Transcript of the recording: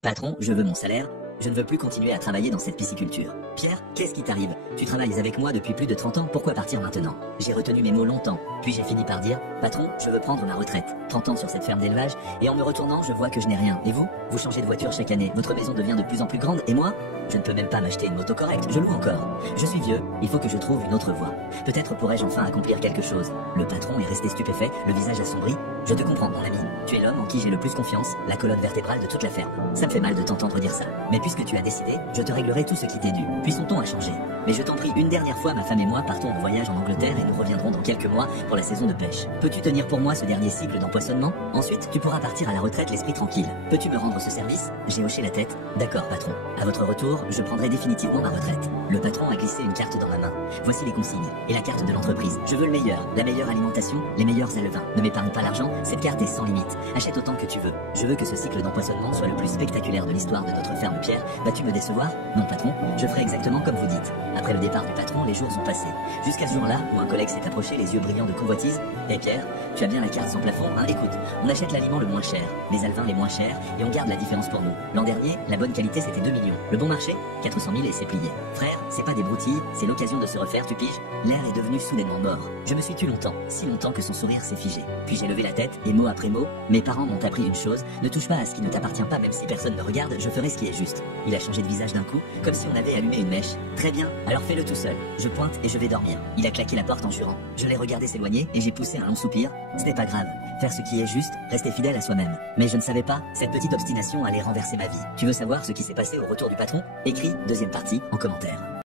Patron, je veux mon salaire. Je ne veux plus continuer à travailler dans cette pisciculture. Pierre, qu'est-ce qui t'arrive? Tu travailles avec moi depuis plus de 30 ans, pourquoi partir maintenant? J'ai retenu mes mots longtemps, puis j'ai fini par dire, patron, je veux prendre ma retraite. 30 ans sur cette ferme d'élevage, et en me retournant, je vois que je n'ai rien. Et vous? Vous changez de voiture chaque année, votre maison devient de plus en plus grande, et moi? Je ne peux même pas m'acheter une moto correcte, je loue encore. Je suis vieux, il faut que je trouve une autre voie. Peut-être pourrais-je enfin accomplir quelque chose. Le patron est resté stupéfait, le visage assombri. Je te comprends, mon ami. Tu es l'homme en qui j'ai le plus confiance, la colonne vertébrale de toute la ferme. Ça me fait mal de t'entendre dire ça. Mais puisque tu as décidé, je te réglerai tout ce qui t'est dû. Puis son ton a changé. Mais je t'en prie, une dernière fois, ma femme et moi partons en voyage en Angleterre et nous reviendrons dans quelques mois pour la saison de pêche. Peux-tu tenir pour moi ce dernier cycle d'empoisonnement? Ensuite, tu pourras partir à la retraite l'esprit tranquille. Peux-tu me rendre ce service? J'ai hoché la tête. D'accord, patron. À votre retour, je prendrai définitivement ma retraite. Le patron a glissé une carte dans ma main. Voici les consignes. Et la carte de l'entreprise. Je veux le meilleur, la meilleure alimentation, les meilleurs alevins. Ne m'épargne pas l'argent, cette carte est sans limite. Achète autant que tu veux. Je veux que ce cycle d'empoisonnement soit le plus spectaculaire de l'histoire de notre ferme Pierre. Vas-tu me décevoir? Non, patron, je ferai exactement comme vous dites. Après le départ du patron, les jours sont passés. Jusqu'à ce jour-là où un collègue s'est approché, les yeux brillants de convoitise. Eh Pierre, tu as bien la carte sans plafond, hein? Écoute, on achète l'aliment le moins cher, les alevins les moins chers, et on garde la différence pour nous. L'an dernier, la bonne qualité c'était 2 millions. Le bon marché, 400 000 et c'est plié. Frère, c'est pas des broutilles, c'est l'occasion de se refaire, tu piges? L'air est devenu soudainement mort. Je me suis tu longtemps, si longtemps que son sourire s'est figé. Puis j'ai levé la tête, et mot après mot, mes parents m'ont appris une chose, ne touche pas à ce qui ne t'appartient pas même si personne ne regarde, je ferai ce qui est juste. Il a changé de visage d'un coup, comme si on avait allumé une mèche. Très bien, alors fais-le tout seul. Je pointe et je vais dormir. Il a claqué la porte en jurant. Je l'ai regardé s'éloigner et j'ai poussé un long soupir. Ce n'est pas grave. Faire ce qui est juste, rester fidèle à soi-même. Mais je ne savais pas, cette petite obstination allait renverser ma vie. Tu veux savoir ce qui s'est passé au retour du patron? Écris, deuxième partie, en commentaire.